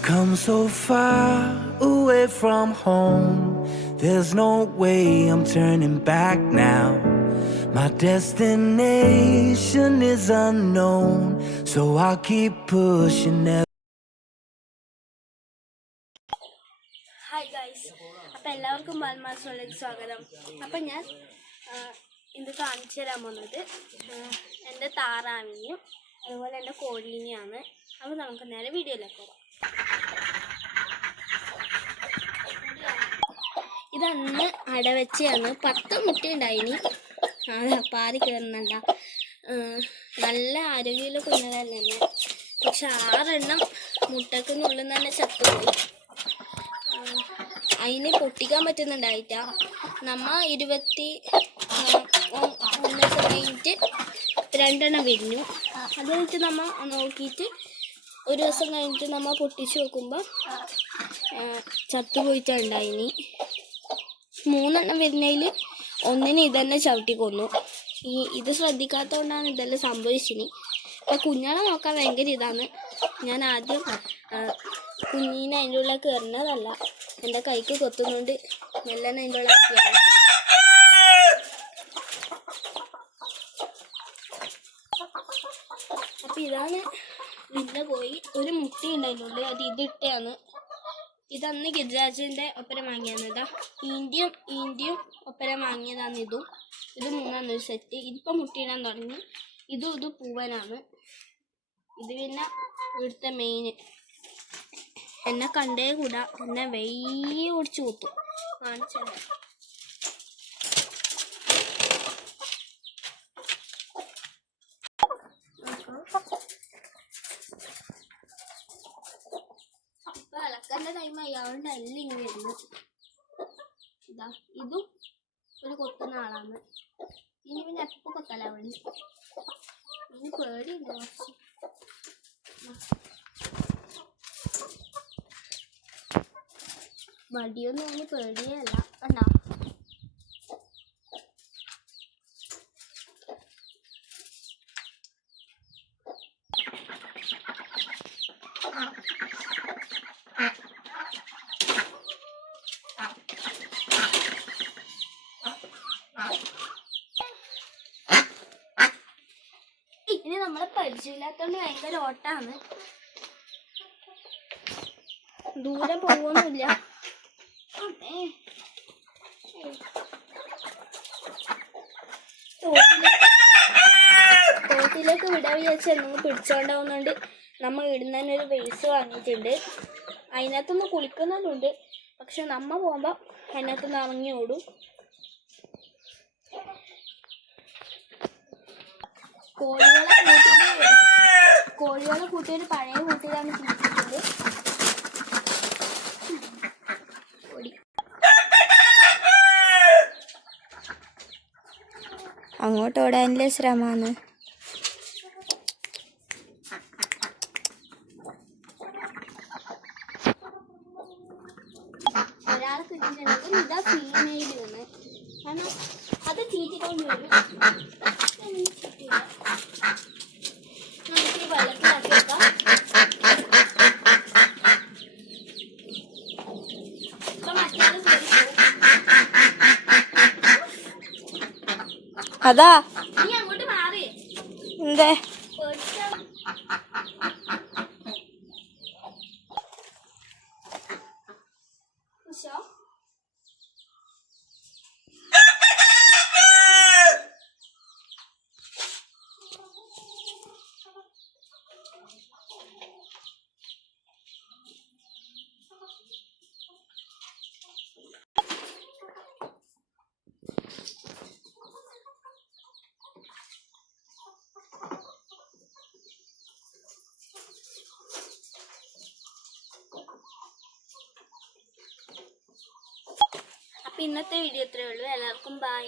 I've come so far away from home. There's no way I'm turning back now. My destination is unknown, so I'll keep pushing. Hi guys, അപ്പം എല്ലാവർക്കും ബാൽമാസോളിലേക്ക് സ്വാഗതം. അപ്പം ഞാൻ ഇന്ന് കാണിച്ചു തരാൻ പോകുന്നത് എൻ്റെ താറാവിനെയും അതുപോലെ എൻ്റെ കോഴീനെയാണ്. അപ്പോൾ നമുക്ക് നേരെ വീഡിയോയിലേക്ക് പോകാം. ഇതന്ന് അടവെച്ചാണ് 10 മുട്ട ഉണ്ടായിനി. അത് പാറി കയറുന്നുണ്ട. നല്ല ആരോഗ്യമുള്ള കുഞ്ഞുങ്ങളല്ല തന്നെ, പക്ഷെ 6 എണ്ണം മുട്ടക്കുന്നുള്ളിൽ തന്നെ ചത്തുപോയി. അതിന് പൊട്ടിക്കാൻ പറ്റുന്നുണ്ടായിട്ട. നമ്മ 21 ദിവസം കഴിഞ്ഞിട്ട് 2 എണ്ണം വിരിഞ്ഞു. അത് കഴിഞ്ഞിട്ട് നമ്മൾ നോക്കിയിട്ട് 1 ദിവസം കഴിഞ്ഞിട്ട് നമ്മൾ പൊട്ടിച്ച് നോക്കുമ്പോൾ ചത്തുപോയിട്ടുണ്ടായിനി. 3 എണ്ണം വരുന്നതിൽ ഒന്നിനെ ഇതന്നെ ചവിട്ടി കൊന്നു. ഇത് ശ്രദ്ധിക്കാത്തതുകൊണ്ടാണ് ഇതെല്ലാം സംഭവിച്ചിനി. അപ്പം കുഞ്ഞാളെ നോക്കാൻ ഭയങ്കര ഇതാണ്. ഞാൻ ആദ്യം കുഞ്ഞിനെ അതിൻ്റെ ഉള്ളിൽ കയറുന്നതല്ല, എൻ്റെ കൈക്ക് കൊത്തുന്നുണ്ട് മെല്ലനെ അതിൻ്റെ ഉള്ളിലാക്കിയാണ്. അപ്പം ഇതാണ് ഇതിൻ്റെ കോഴി. ഒരു മുട്ട ഉണ്ടായിരുന്നുണ്ട്, അത് ഇതിട്ടാണ്. ഇതന്ന് ഗിരിരാജിൻ്റെ ഒപ്പരം വാങ്ങിയതാ. ഈന്റെയും ഒപ്പരം വാങ്ങിയതാണ്. ഇത് 3 സെറ്റ്. ഇതിപ്പോൾ മുട്ടയിടാൻ തുടങ്ങി. ഇത് പൂവനാണ്. ഇത് പിന്നെ ഇവിടുത്തെ മെയിൻ. എന്നെ കണ്ടേ കൂടാ, എന്നെ വെയ്യ ഓടിച്ചു കൂത്തു. കാണിച്ചത് ഇപ്പൊ ഇളക്കന്റെ ടൈമായി. അവളുടെ എല്ലാം ഇങ്ങനെ വരുന്നു. ഇതും ഒരു കൊത്തുന്ന ആളാണ്. ഇനി പിന്നെ എപ്പോ കൊത്തല അവന്. ഇനി പേടിയുണ്ട് കുറച്ച്. വടിയൊന്നും അതിന് പേടിയേ അല്ല. കണ്ടോ? ഇനി നമ്മളെ പരിചയമില്ലാത്തോണ്ട് ഭയങ്കര ഓട്ടാണ്. ദൂരെ പോകുന്നില്ല. തോട്ടിലേക്ക് വിടാൻ വിചാരിച്ച് എന്തെങ്കിലും പിടിച്ചോണ്ടാവുന്നുണ്ട്. നമ്മൾ ഇടുന്നതിന് ഒരു ബേസ് വാങ്ങിയിട്ടുണ്ട്. അതിനകത്തുനിന്ന് കുളിക്കുന്നതുണ്ട്, പക്ഷെ നമ്മ പോകുമ്പോൾ അതിനകത്തുനിന്ന് ഇറങ്ങി ഓടും. കോഴികളെ കൂട്ടിയൊരു പഴയ കൂട്ടിലാണ് തിരിച്ചിട്ടുണ്ട്. അങ്ങോട്ട് ഓടാനുള്ള ശ്രമമാണ്. ഒരാളെ കിട്ടിയിട്ടുണ്ടെങ്കിൽ ഇതാ ഫീമെയിൽ വന്ന്. കാരണം അത് തീറ്റിക്കൊണ്ട് വരും. നമുക്ക് വെള്ളത്തിലാക്കി വെക്കാം. ഇപ്പൊ മറ്റേ അതാ നീ അങ്ങോട്ട് മാറി. എന്തേ അപ്പം ഇന്നത്തെ വീഡിയോ ഇത്രയേ ഉള്ളൂ. എല്ലാവർക്കും ബൈ.